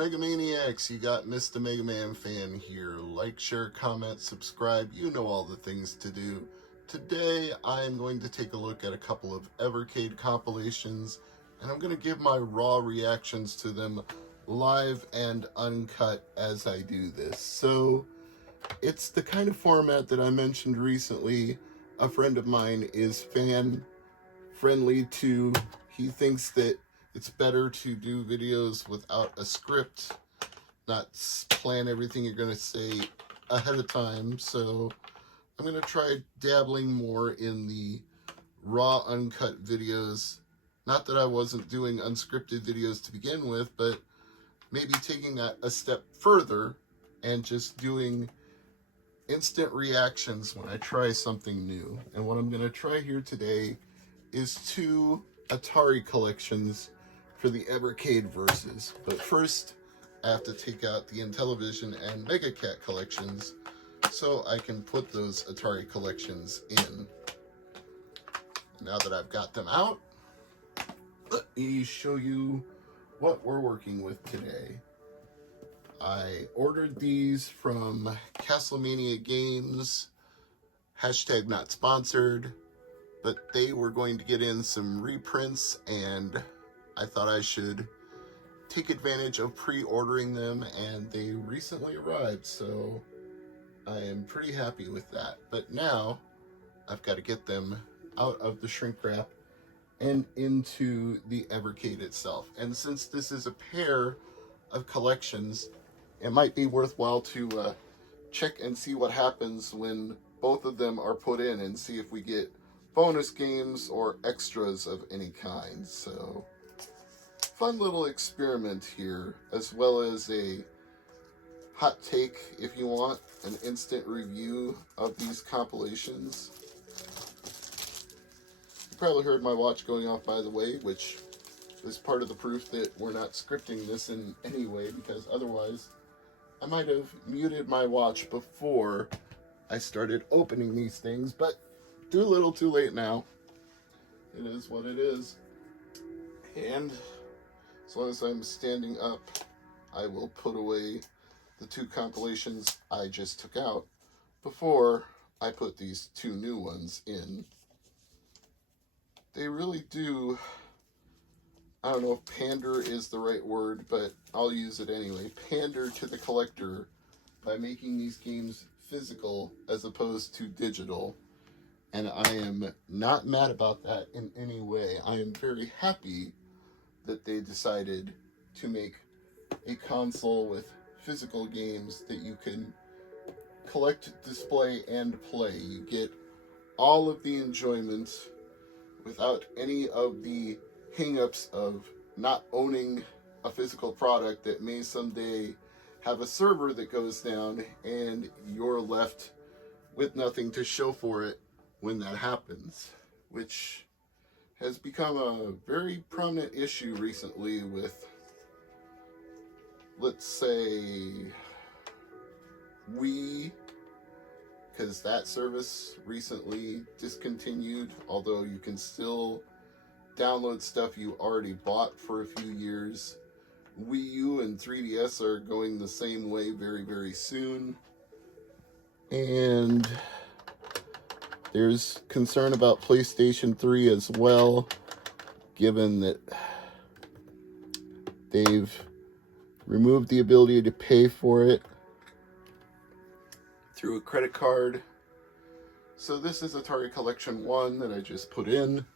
Megamaniacs, you got Mr. MegaManFan here. Like, share, comment, subscribe. You know all the things to do. Today, I am going to take a look at a couple of Evercade compilations, and I'm going to give my raw reactions to them live and uncut as I do this. So, it's the kind of format that I mentioned recently. A friend of mine is fan-friendly to. He thinks that it's better to do videos without a script, not plan everything you're going to say ahead of time. So I'm going to try dabbling more in the raw, uncut videos. Not that I wasn't doing unscripted videos to begin with, but maybe taking that a step further and just doing instant reactions when I try something new. And what I'm going to try here today is two Atari collections for the Evercade verses. But first, I have to take out the Intellivision and MegaCat collections so I can put those Atari collections in. Now that I've got them out, let me show you what we're working with today. I ordered these from Castlemania Games, hashtag not sponsored, but they were going to get in some reprints, and I thought I should take advantage of pre-ordering them, and they recently arrived, so I am pretty happy with that. But now I've got to get them out of the shrink wrap and into the Evercade itself. And since this is a pair of collections, it might be worthwhile to check and see what happens when both of them are put in and see if we get bonus games or extras of any kind. So fun little experiment here, as well as a hot take if you want, an instant review of these compilations. You probably heard my watch going off, by the way, which is part of the proof that we're not scripting this in any way, because otherwise I might have muted my watch before I started opening these things, but too little too late now. It is what it is. And as long as I'm standing up, I will put away the two compilations I just took out before I put these two new ones in. They really do, I don't know if pander is the right word, but I'll use it anyway, pander to the collector by making these games physical as opposed to digital. And I am not mad about that in any way. I am very happy that they decided to make a console with physical games that you can collect, display, and play. You get all of the enjoyment without any of the hang-ups of not owning a physical product that may someday have a server that goes down and you're left with nothing to show for it when that happens, which has become a very prominent issue recently with, let's say, Wii, because that service recently discontinued, although you can still download stuff you already bought for a few years. Wii U and 3DS are going the same way very, very soon. And there's concern about PlayStation 3 as well, given that they've removed the ability to pay for it through a credit card. So this is Atari Collection 1 that I just put in.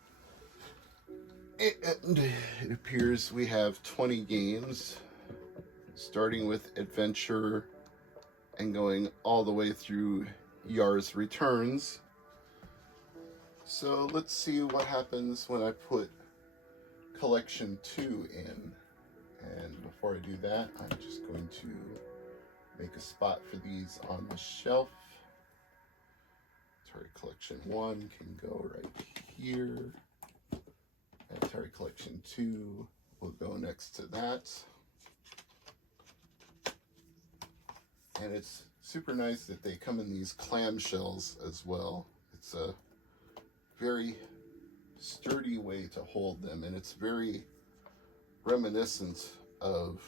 And it appears we have 20 games, starting with Adventure and going all the way through Yar's Returns. So let's see what happens when I put Collection 2 in. And before I do that, I'm just going to make a spot for these on the shelf. Atari Collection 1 can go right here. Atari Collection 2 will go next to that. And it's super nice that they come in these clamshells as well. It's a very sturdy way to hold them, and it's very reminiscent of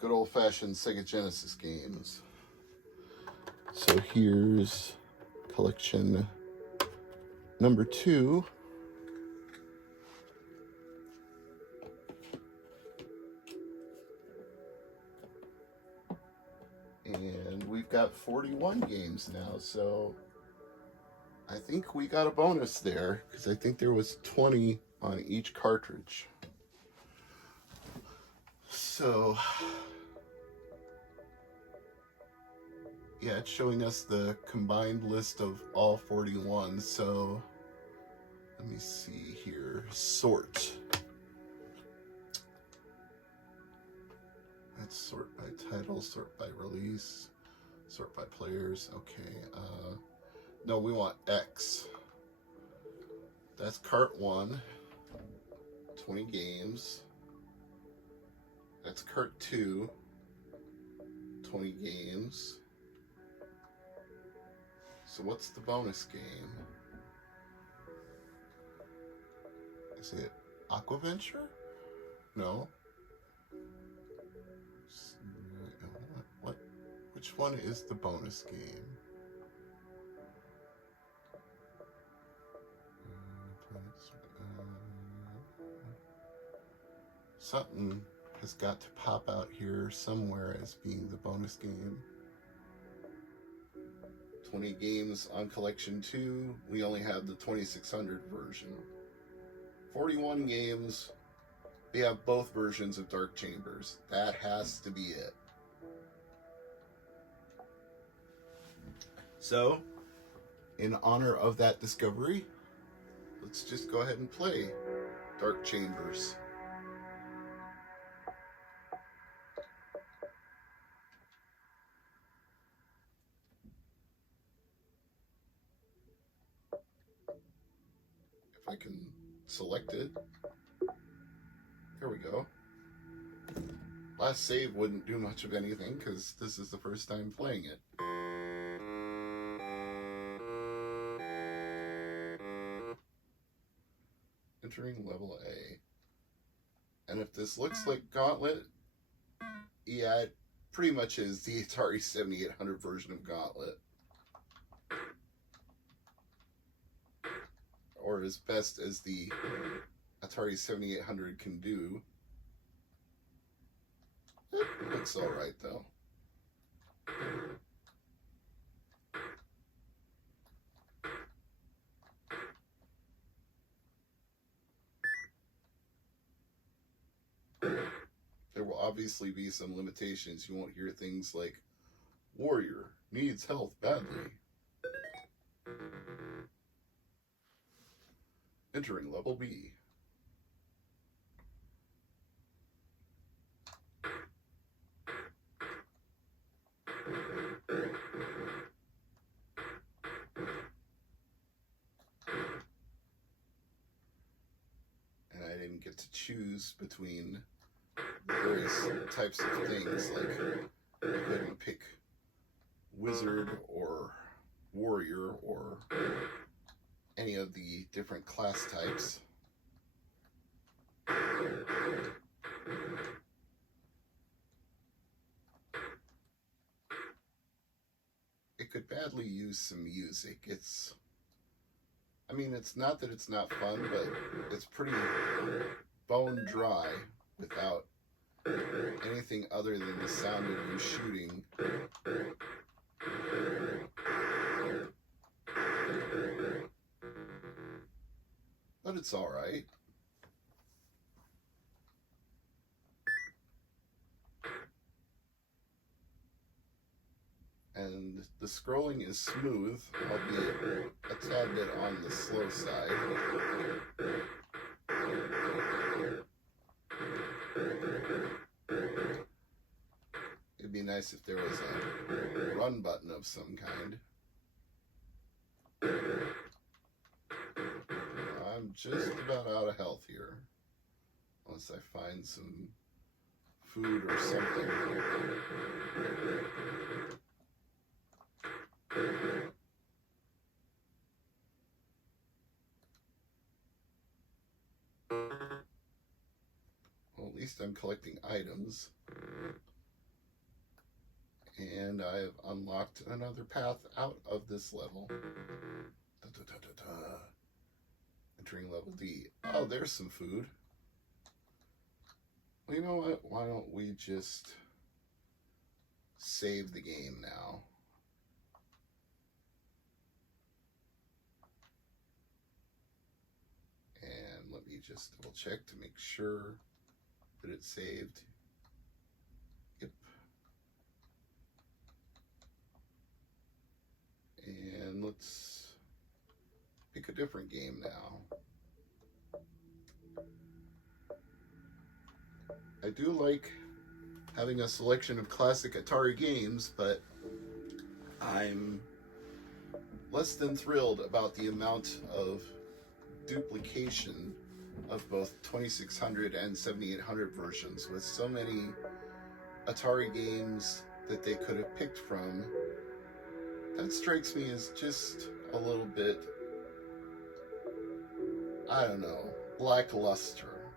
Good old-fashioned Sega Genesis games. So here's collection number 2. And we've got 41 games now, so I think we got a bonus there, because I think there was 20 on each cartridge. So, yeah, it's showing us the combined list of all 41, so let me see here. Sort. Let's sort by title, sort by release, sort by players. Okay, no, we want X. That's cart 1, 20 games. That's cart 2, 20 games. So what's the bonus game? Is it Aquaventure? No. What? Which one is the bonus game? Something has got to pop out here somewhere as being the bonus game. 20 games on collection 2. We only have the 2600 version. 41 games. We have both versions of Dark Chambers. That has to be it. So, in honor of that discovery, let's just go ahead and play Dark Chambers. If I can select it. There we go. Last save wouldn't do much of anything because this is the first time playing it. Entering level A. And if this looks like Gauntlet, yeah, it pretty much is the Atari 7800 version of Gauntlet. Or as best as the Atari 7800 can do. It looks alright though. There will obviously be some limitations. You won't hear things like, Warrior needs health badly. Entering level B. And I didn't get to choose between various types of things, like I couldn't pick Wizard or Warrior or any of the different class types. It could badly use some music. It's not that it's not fun, but it's pretty bone dry without anything other than the sound of you shooting. But it's alright. And the scrolling is smooth, albeit a tad bit on the slow side. It'd be nice if there was a run button of some kind. I'm just about out of health here. Unless I find some food or something. Well, at least I'm collecting items. And I've unlocked another path out of this level. Entering level D. Oh, there's some food. Well, you know what? Why don't we just save the game now? And let me just double check to make sure that it's saved. Yep. And let's pick a different game now. I do like having a selection of classic Atari games, but I'm less than thrilled about the amount of duplication of both 2600 and 7800 versions, with so many Atari games that they could have picked from. That strikes me as just a little bit, I don't know, lackluster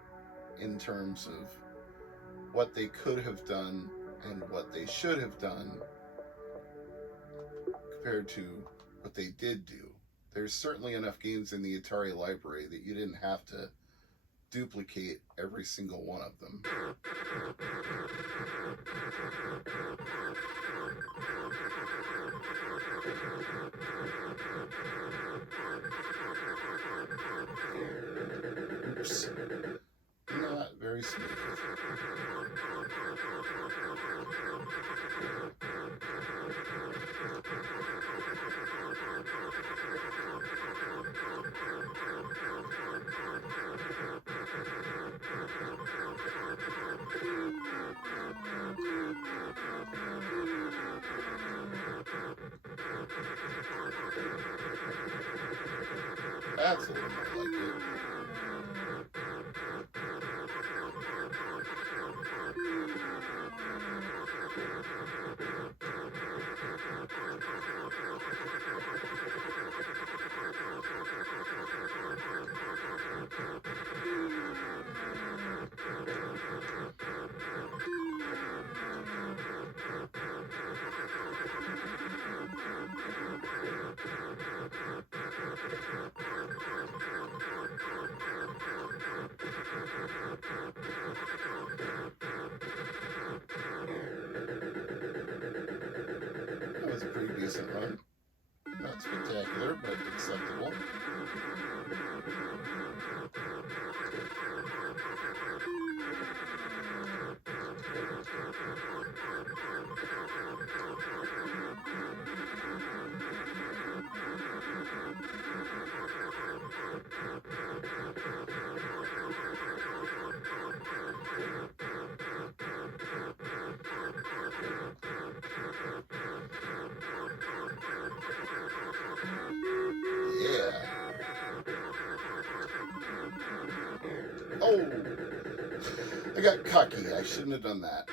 in terms of what they could have done and what they should have done compared to what they did do. There's certainly enough games in the Atari library that you didn't have to duplicate every single one of them. Oops. Not very smooth. That's a little more like it. That was a pretty decent run. Not spectacular, but acceptable. Yeah. Oh! I got cocky. I shouldn't have done that.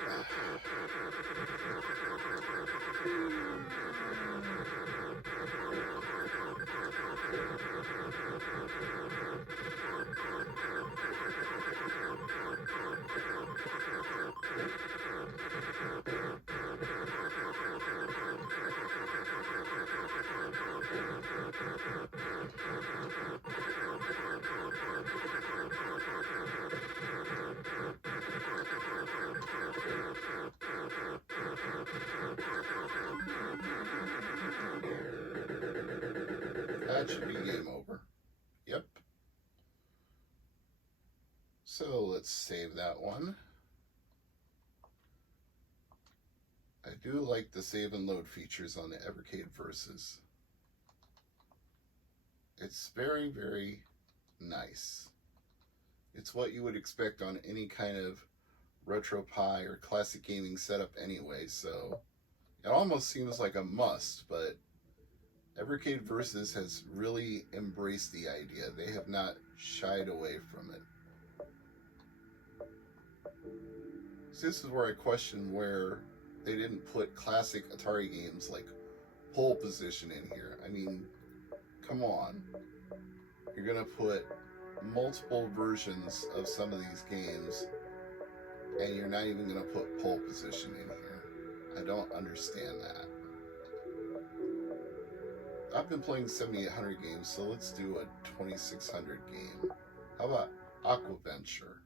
That should be game over. Yep. So let's save that one. I do like the save and load features on the Evercade Versus. It's very, very nice. It's what you would expect on any kind of RetroPie or classic gaming setup anyway, so it almost seems like a must, but Evercade Versus has really embraced the idea. They have not shied away from it. So this is where I question where they didn't put classic Atari games like Pole Position in here. I mean, come on. You're going to put multiple versions of some of these games, and you're not even going to put Pole Position in here. I don't understand that. I've been playing 7800 games, so let's do a 2600 game. How about Aquaventure?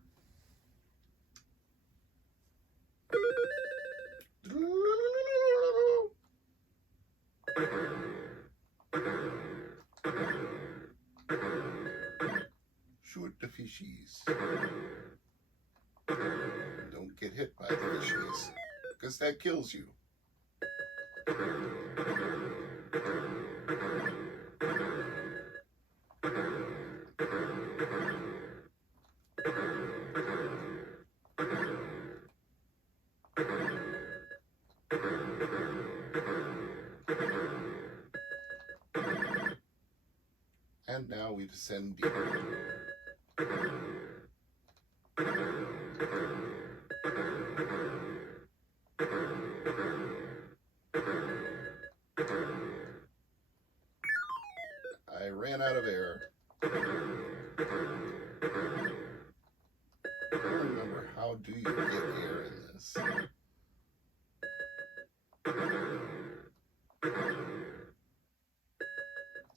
Shoot the fishies. Don't get hit by the fishies, because that kills you. And now we descend deeper. I ran out of air. I don't remember, how do you get air in this?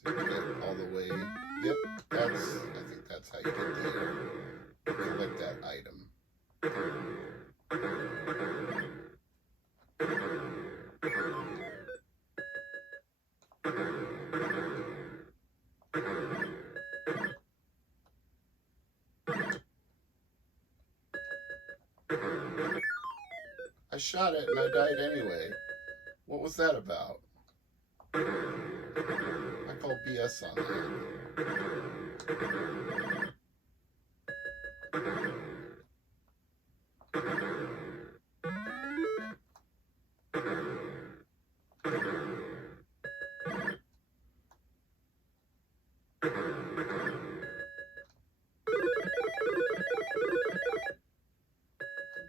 Did you get all the way? Yep, I think that's how you get the air. Collect that item. I shot it and I died anyway. What was that about? I call BS on that.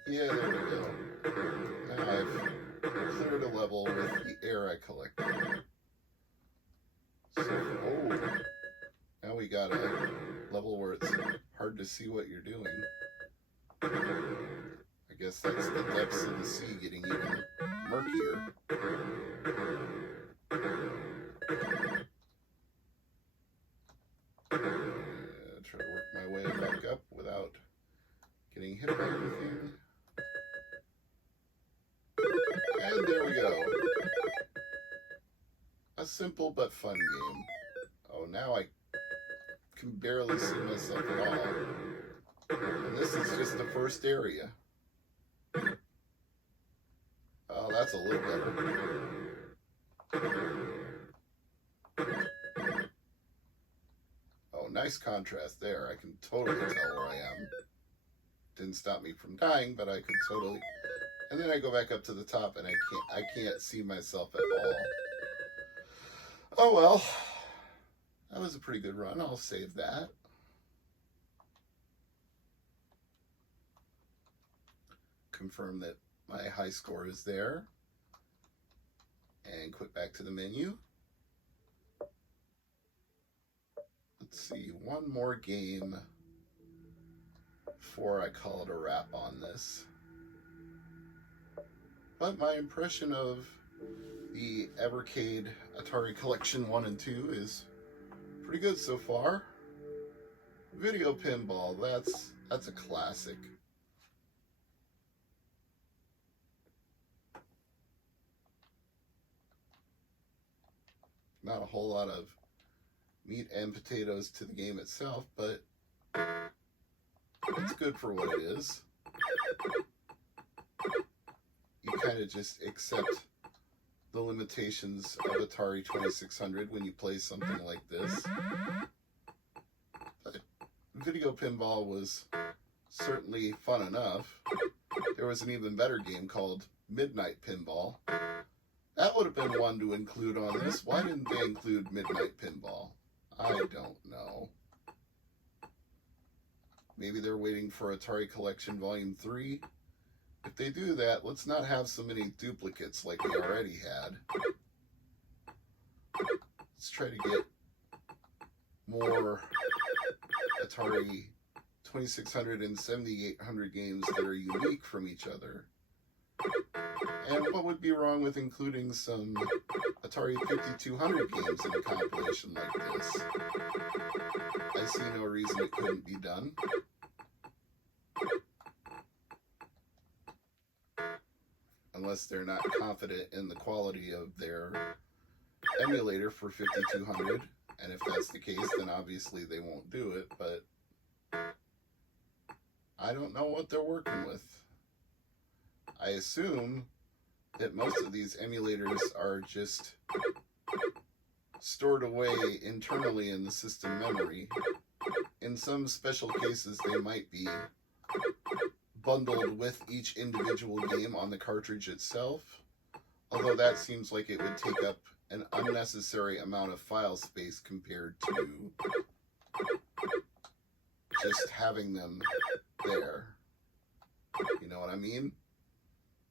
Yeah, there we go. Now I've cleared a level with the air I collected. So, oh, now we got a level where it's hard to see what you're doing. I guess that's the depths of the sea getting even murkier. Try to work my way back up without getting hit by anything. And there we go. A simple but fun game. Oh, now I can barely see myself at all. And this is just the first area. Oh, that's a little better. Oh, nice contrast there. I can totally tell where I am. Didn't stop me from dying, but I could totally... And then I go back up to the top and I can't see myself at all. Oh well. That was a pretty good run. I'll save that. Confirm that my high score is there. And quit back to the menu. Let's see, one more game before I call it a wrap on this. But my impression of the Evercade Atari Collection 1 and 2 is pretty good so far. Video pinball, that's a classic. Not a whole lot of meat and potatoes to the game itself, but it's good for what it is. You kind of just accept the limitations of Atari 2600 when you play something like this. But video pinball was certainly fun enough. There was an even better game called Midnight Pinball. That would have been one to include on this. Why didn't they include Midnight Pinball? I don't know. Maybe they're waiting for Atari Collection Volume 3. If they do that, let's not have so many duplicates like we already had. Let's try to get more Atari 2600 and 7800 games that are unique from each other. And what would be wrong with including some Atari 5200 games in a compilation like this? I see no reason it couldn't be done. Unless they're not confident in the quality of their emulator for 5200. And if that's the case, then obviously they won't do it. But I don't know what they're working with. I assume that most of these emulators are just stored away internally in the system memory. In some special cases, they might be bundled with each individual game on the cartridge itself, although that seems like it would take up an unnecessary amount of file space compared to just having them there. You know what I mean?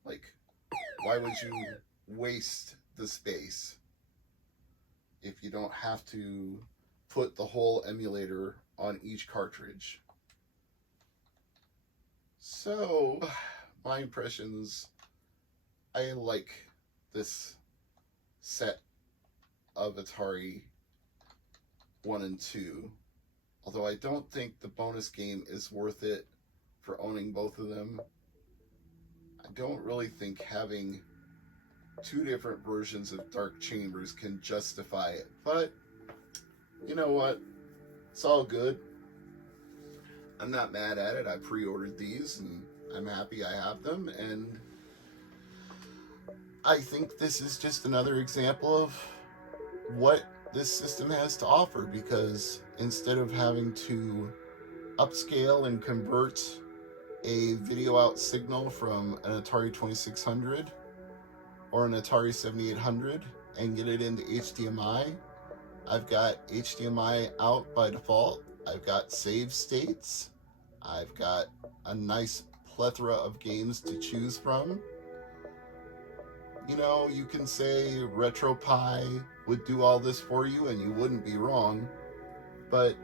Like, why would you waste the space if you don't have to put the whole emulator on each cartridge? So, my impressions, I like this set of Atari 1 and 2, although I don't think the bonus game is worth it for owning both of them. I don't really think having two different versions of Dark Chambers can justify it, but you know what? It's all good. I'm not mad at it. I pre-ordered these and I'm happy I have them, and I think this is just another example of what this system has to offer, because instead of having to upscale and convert a video out signal from an Atari 2600 or an Atari 7800 and get it into HDMI, I've got HDMI out by default. I've got save states. I've got a nice plethora of games to choose from. You know, you can say RetroPie would do all this for you, and you wouldn't be wrong, but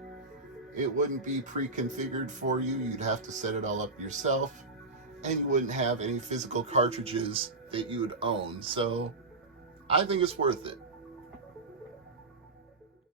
it wouldn't be pre-configured for you. You'd have to set it all up yourself, and you wouldn't have any physical cartridges that you would own. So I think it's worth it.